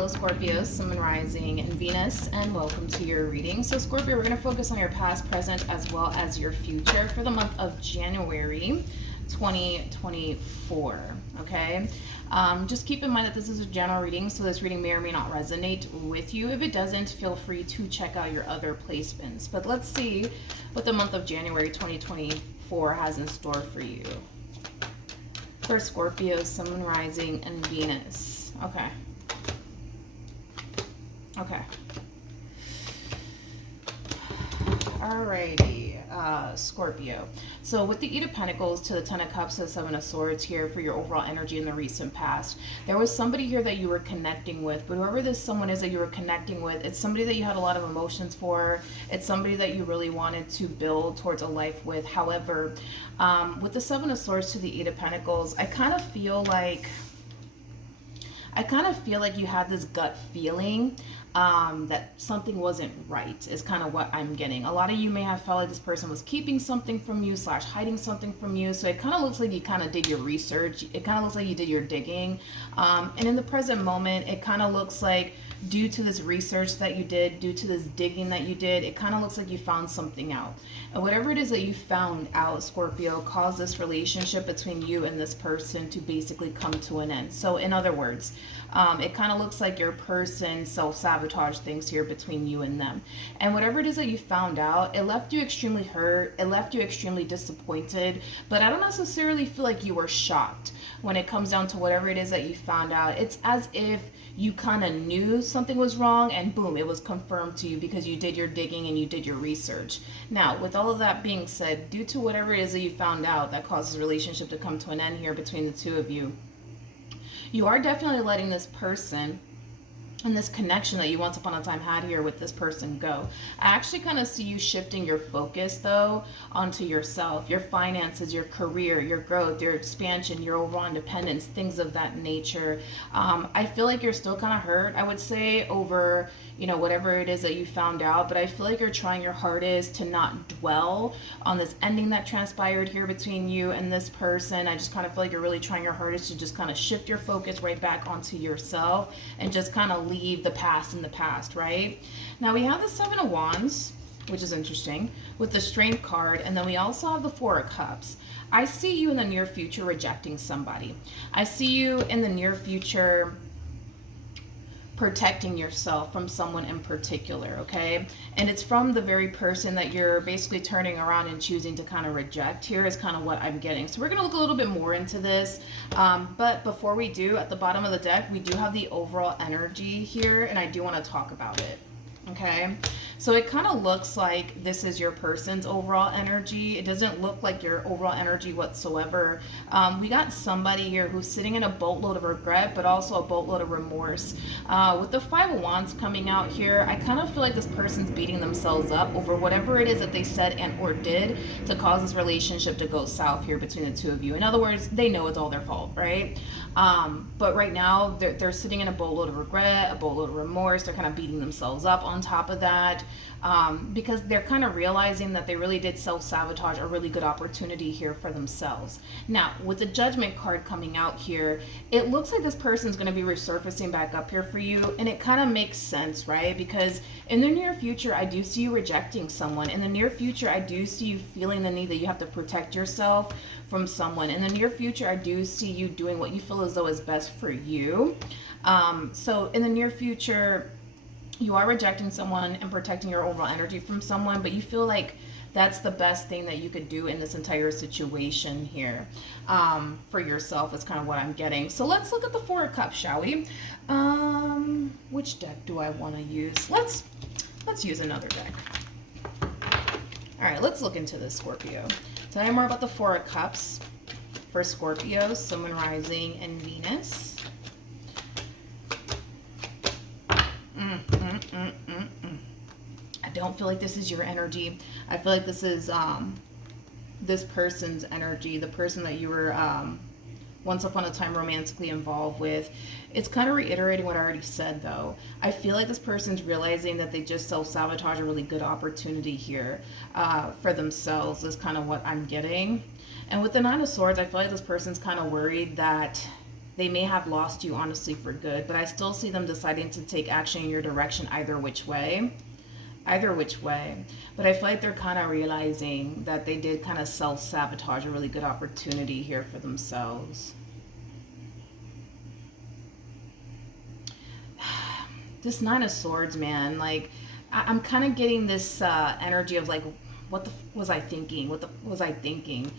Hello Scorpio, Sun, Moon, Rising, and Venus, and welcome to your reading. So Scorpio, we're going to focus on your past, present, as well as your future for the month of January 2024, okay? Just keep in mind that this is a general reading, so this reading may or may not resonate with you. If it doesn't, feel free to check out your other placements. But let's see what the month of January 2024 has in store for you. For Scorpio, Sun, Moon, Rising, and Venus. Okay. Okay. Alrighty, Scorpio. So with the Eight of Pentacles to the Ten of Cups to the Seven of Swords here for your overall energy in the recent past, there was somebody here that you were connecting with, but whoever this someone is that you were connecting with, it's somebody that you had a lot of emotions for. It's somebody that you really wanted to build towards a life with. However, with the Seven of Swords to the Eight of Pentacles, I kind of feel like you had this gut feeling that something wasn't right is kind of what I'm getting. A lot of you may have felt like this person was keeping something from you / hiding something from you. So it kind of looks like you kind of did your research. It kind of looks like you did your digging. And in the present moment, it kind of looks like due to this research that you did, due to this digging that you did, it kind of looks like you found something out. And whatever it is that you found out, Scorpio, caused this relationship between you and this person to basically come to an end. So in other words, it kind of looks like your person self-sabotaged things here between you and them. And whatever it is that you found out, it left you extremely hurt. It left you extremely disappointed. But I don't necessarily feel like you were shocked when it comes down to whatever it is that you found out. It's as if you kind of knew something was wrong and boom, it was confirmed to you because you did your digging and you did your research. Now, with all of that being said, due to whatever it is that you found out that causes the relationship to come to an end here between the two of you, you are definitely letting this person and this connection that you once upon a time had here with this person go. I actually kind of see you shifting your focus though onto yourself, your finances, your career, your growth, your expansion, your overall independence, things of that nature. I feel like you're still kind of hurt, I would say, over, you know, whatever it is that you found out, but I feel like you're trying your hardest to not dwell on this ending that transpired here between you and this person. I just kind of feel like you're really trying your hardest to just kind of shift your focus right back onto yourself and just kind of leave the past in the past, right? Now we have the Seven of Wands, which is interesting, with the Strength card, and then we also have the Four of Cups. I see you in the near future rejecting somebody. I see you in the near future protecting yourself from someone in particular, okay? And it's from the very person that you're basically turning around and choosing to kind of reject. Here is kind of what I'm getting. So we're going to look a little bit more into this. But before we do, at the bottom of the deck, we do have the overall energy here, and I do want to talk about it, okay? So it kind of looks like this is your person's overall energy. It doesn't look like your overall energy whatsoever. We got somebody here who's sitting in a boatload of regret, but also a boatload of remorse. With the Five of Wands coming out here, I kind of feel like this person's beating themselves up over whatever it is that they said and or did to cause this relationship to go south here between the two of you. In other words, they know it's all their fault, right? But right now, they're sitting in a boatload of regret, a boatload of remorse. They're kind of beating themselves up on top of that. Because they're kind of realizing that they really did self-sabotage a really good opportunity here for themselves. Now, with the Judgment card coming out here, it looks like this person's going to be resurfacing back up here for you, and it kind of makes sense, right? Because in the near future, I do see you rejecting someone. In the near future, I do see you feeling the need that you have to protect yourself from someone. In the near future, I do see you doing what you feel as though is best for you. So in the near future, you are rejecting someone and protecting your overall energy from someone, but you feel like that's the best thing that you could do in this entire situation here for yourself is kind of what I'm getting. So let's look at the Four of Cups, shall we? Which deck do I want to use? Let's use another deck. All right, let's look into this, Scorpio. Tell me more about the Four of Cups for Scorpio, Sun, Moon, Rising, and Venus. I don't feel like this is your energy. I feel like this is this person's energy, the person that you were once upon a time romantically involved with. It's kind of reiterating what I already said, though. I feel like this person's realizing that they just self-sabotage a really good opportunity here for themselves is kind of what I'm getting. And with the Nine of Swords, I feel like this person's kind of worried that they may have lost you, honestly, for good, but I still see them deciding to take action in your direction either which way. Either which way. But I feel like they're kind of realizing that they did kind of self-sabotage a really good opportunity here for themselves. This Nine of Swords, man, like, I'm kind of getting this energy of like, what the was I thinking? What the was I thinking?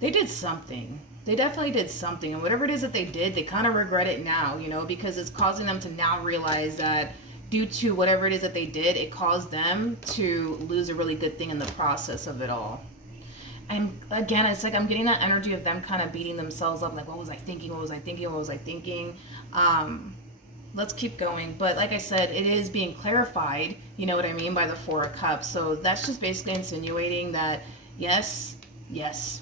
They did something. They definitely did something. And whatever it is that they did, they kind of regret it now, you know, because it's causing them to now realize that due to whatever it is that they did, it caused them to lose a really good thing in the process of it all. And again, it's like I'm getting that energy of them kind of beating themselves up, like, what was I thinking? What was I thinking? What was I thinking? Let's keep going. But like I said, it is being clarified, you know what I mean, by the Four of Cups. So that's just basically insinuating that yes,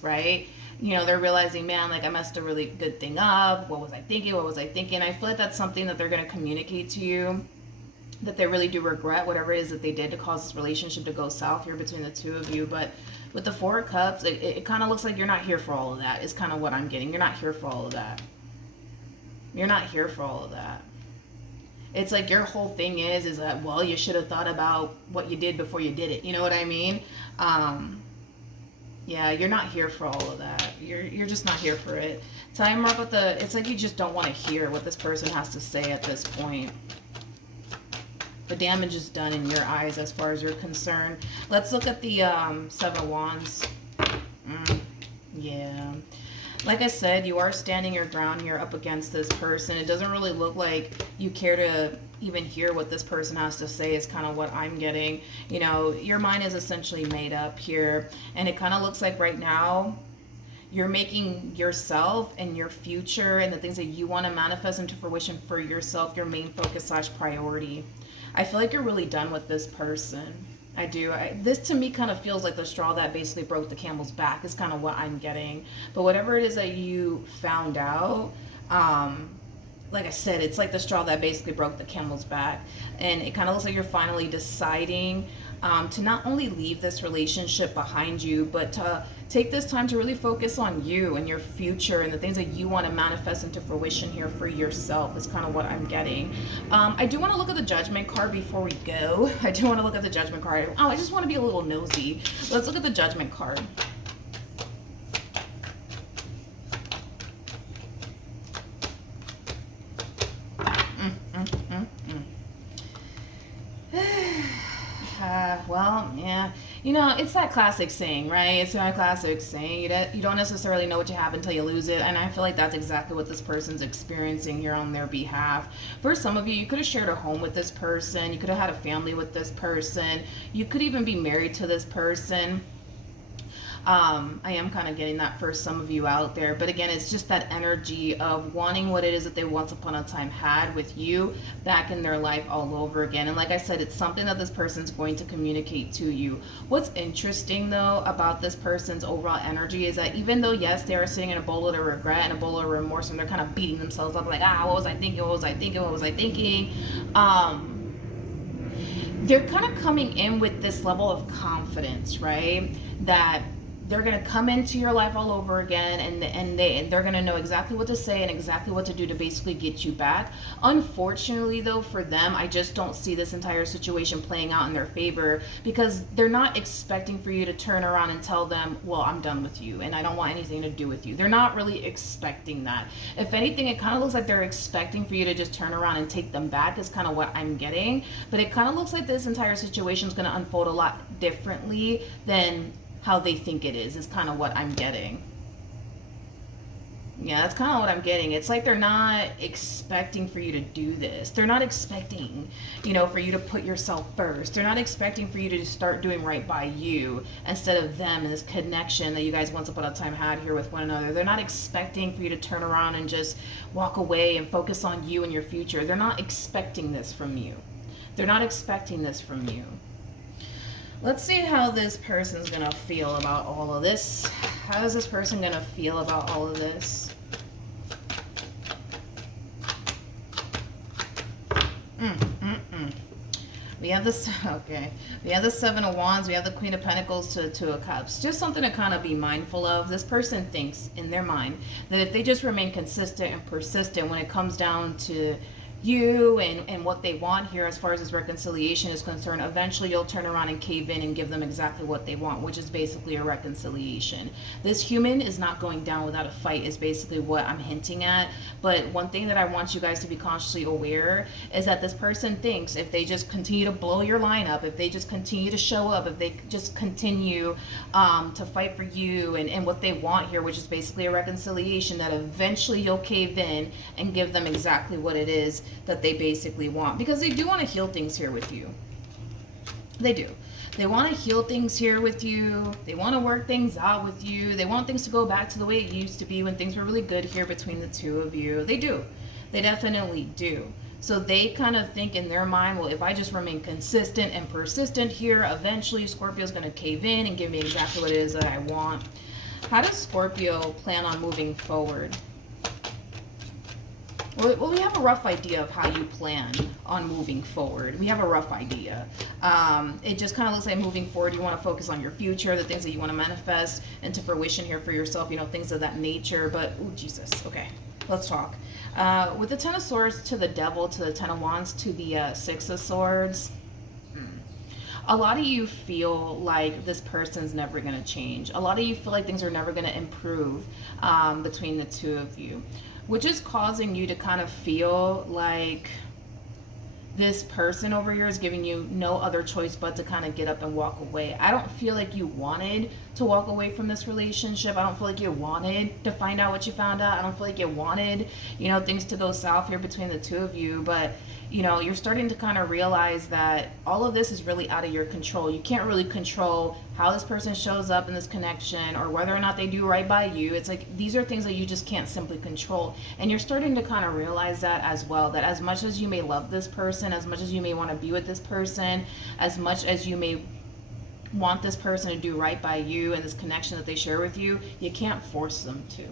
right? You know, they're realizing, man, like I messed a really good thing up. What was I thinking? What was I thinking? I feel like that's something that they're going to communicate to you, that they really do regret whatever it is that they did to cause this relationship to go south here between the two of you. But with the Four of Cups, it kind of looks like you're not here for all of that. Is kind of what I'm getting. You're not here for all of that. You're not here for all of that. It's like your whole thing is that, well, you should have thought about what you did before you did it. You know what I mean? Yeah, you're not here for all of that. You're just not here for it. Time up with the, it's like you just don't want to hear what this person has to say at this point. The damage is done in your eyes as far as you're concerned. Let's look at the Seven of Wands. Yeah. Like I said, you are standing your ground here up against this person. It doesn't really look like you care to even hear what this person has to say is kind of what I'm getting. You know, your mind is essentially made up here. And it kind of looks like right now you're making yourself and your future and the things that you want to manifest into fruition for yourself your main focus / priority. I feel like you're really done with this person. I do. This to me kind of feels like the straw that basically broke the camel's back is kind of what I'm getting. But whatever it is that you found out, like I said, it's like the straw that basically broke the camel's back. And it kind of looks like you're finally deciding to not only leave this relationship behind you, but to take this time to really focus on you and your future and the things that you want to manifest into fruition here for yourself is kind of what I'm getting. I do want to look at the Judgment card before we go. I do want to look at the Judgment card. Oh, I just want to be a little nosy. Let's look at the Judgment card. Well, yeah, you know, it's that classic saying, right? It's that classic saying, you don't necessarily know what you have until you lose it. And I feel like that's exactly what this person's experiencing here on their behalf. For some of you, you could have shared a home with this person. You could have had a family with this person. You could even be married to this person. I am kind of getting that for some of you out there. But again, it's just that energy of wanting what it is that they once upon a time had with you back in their life all over again. And like I said, it's something that this person's going to communicate to you. What's interesting, though, about this person's overall energy is that even though, yes, they are sitting in a bowl of regret and a bowl of remorse, and they're kind of beating themselves up like, what was I thinking? What was I thinking? What was I thinking? They're kind of coming in with this level of confidence, right? That they're going to come into your life all over again, and they're going to know exactly what to say and exactly what to do to basically get you back. Unfortunately, though, for them, I just don't see this entire situation playing out in their favor, because they're not expecting for you to turn around and tell them, well, I'm done with you and I don't want anything to do with you. They're not really expecting that. If anything, it kind of looks like they're expecting for you to just turn around and take them back is kind of what I'm getting. But it kind of looks like this entire situation is going to unfold a lot differently than how they think it is kind of what I'm getting. Yeah, that's kind of what I'm getting. It's like they're not expecting for you to do this. They're not expecting, you know, for you to put yourself first. They're not expecting for you to start doing right by you instead of them and this connection that you guys once upon a time had here with one another. They're not expecting for you to turn around and just walk away and focus on you and your future. They're not expecting this from you. They're not expecting this from you. Let's see how this person's going to feel about all of this. How is this person going to feel about all of this? We have this, okay. We have the Seven of Wands. We have the Queen of Pentacles to Two of Cups. Just something to kind of be mindful of. This person thinks in their mind that if they just remain consistent and persistent when it comes down to you and what they want here as far as this reconciliation is concerned, eventually you'll turn around and cave in and give them exactly what they want, which is basically a reconciliation. This human is not going down without a fight is basically what I'm hinting at. But one thing that I want you guys to be consciously aware is that this person thinks if they just continue to blow your line up, if they just continue to show up, if they just continue to fight for you and what they want here, which is basically a reconciliation, that eventually you'll cave in and give them exactly what it is that they basically want, because they do want to heal things here with you. They do. They want to heal things here with you. They want to work things out with you. They want things to go back to the way it used to be when things were really good here between the two of you. They do. They definitely do. So they kind of think in their mind, well, if I just remain consistent and persistent here, eventually Scorpio's going to cave in and give me exactly what it is that I want. How does Scorpio plan on moving forward? Well, we have a rough idea of how you plan on moving forward. We have a rough idea. It just kind of looks like moving forward, you want to focus on your future, the things that you want to manifest into fruition here for yourself, you know, things of that nature. But, oh, Jesus. Okay, let's talk. With the Ten of Swords to the Devil, to the Ten of Wands, to the Six of Swords, a lot of you feel like this person's never going to change. A lot of you feel like things are never going to improve between the two of you, which is causing you to kind of feel like this person over here is giving you no other choice but to kind of get up and walk away. I don't feel like you wanted to walk away from this relationship. I don't feel like you wanted to find out what you found out. I don't feel like you wanted, you know, things to go south here between the two of you. But, you know, you're starting to kind of realize that all of this is really out of your control. You can't really control how this person shows up in this connection or whether or not they do right by you. It's like these are things that you just can't simply control. And you're starting to kind of realize that as well, that as much as you may love this person, as much as you may want to be with this person, as much as you may want this person to do right by you and this connection that they share with you, you can't force them to.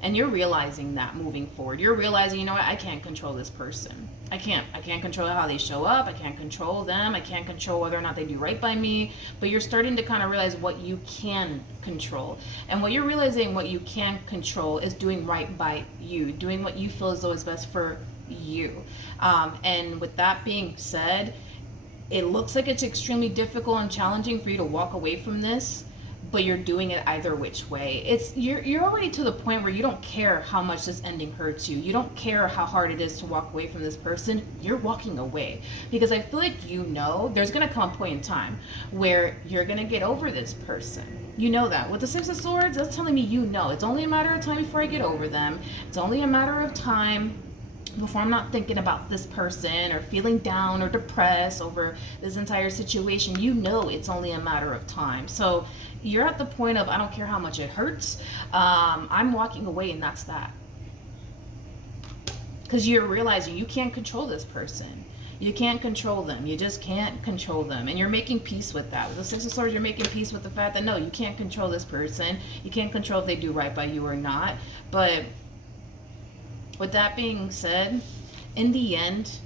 And you're realizing that moving forward. You're realizing, you know what, I can't control this person. I can't control how they show up. I can't control them. I can't control whether or not they do right by me. But you're starting to kind of realize what you can control. And what you're realizing what you can control is doing right by you, doing what you feel as though is best for you. And with that being said, it looks like it's extremely difficult and challenging for you to walk away from this, but you're doing it either which way. It's you're already to the point where you don't care how much this ending hurts you. You don't care how hard it is to walk away from this person. You're walking away because I feel like you know there's going to come a point in time where you're going to get over this person. You know that. With the Six of Swords, that's telling me you know. It's only a matter of time before I get over them. It's only a matter of time before I'm not thinking about this person or feeling down or depressed over this entire situation. You know it's only a matter of time. So you're at the point of, I don't care how much it hurts. I'm walking away, and that's that. Because you're realizing you can't control this person. You can't control them. You just can't control them. And you're making peace with that. With the Six of Swords, you're making peace with the fact that, no, you can't control this person. You can't control if they do right by you or not. But with that being said, in the end,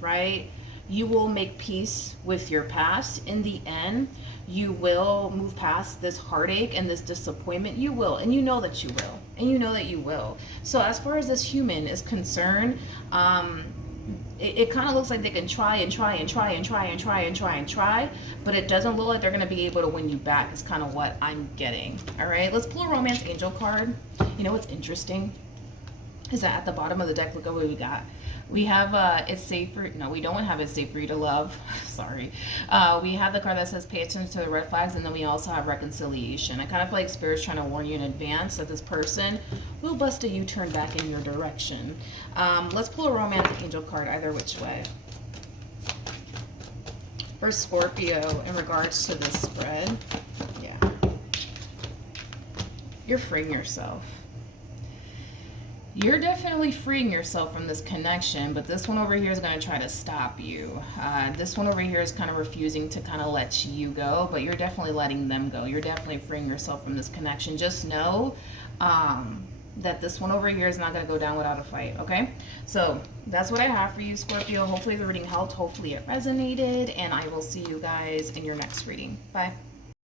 right, you will make peace with your past. In the end, you will move past this heartache and this disappointment. You will, and you know that you will, and you know that you will. So as far as this human is concerned, it kind of looks like they can try, but it doesn't look like they're going to be able to win you back is kind of what I'm getting. All right, let's pull a romance angel card. You know what's interesting is that at the bottom of the deck, look at what we got. We have it's safe for, no, we don't have it's safe for you to love. Sorry. We have the card that says pay attention to the red flags, and then we also have reconciliation. I kind of feel like Spirit's trying to warn you in advance that this person will bust a U-turn back in your direction. Let's pull a romantic angel card either which way. For Scorpio, in regards to this spread, yeah. You're freeing yourself. You're definitely freeing yourself from this connection, but this one over here is going to try to stop you. This one over here is kind of refusing to kind of let you go, but you're definitely letting them go. You're definitely freeing yourself from this connection. Just know that this one over here is not going to go down without a fight, okay? So that's what I have for you, Scorpio. Hopefully the reading helped. Hopefully it resonated. And I will see you guys in your next reading. Bye.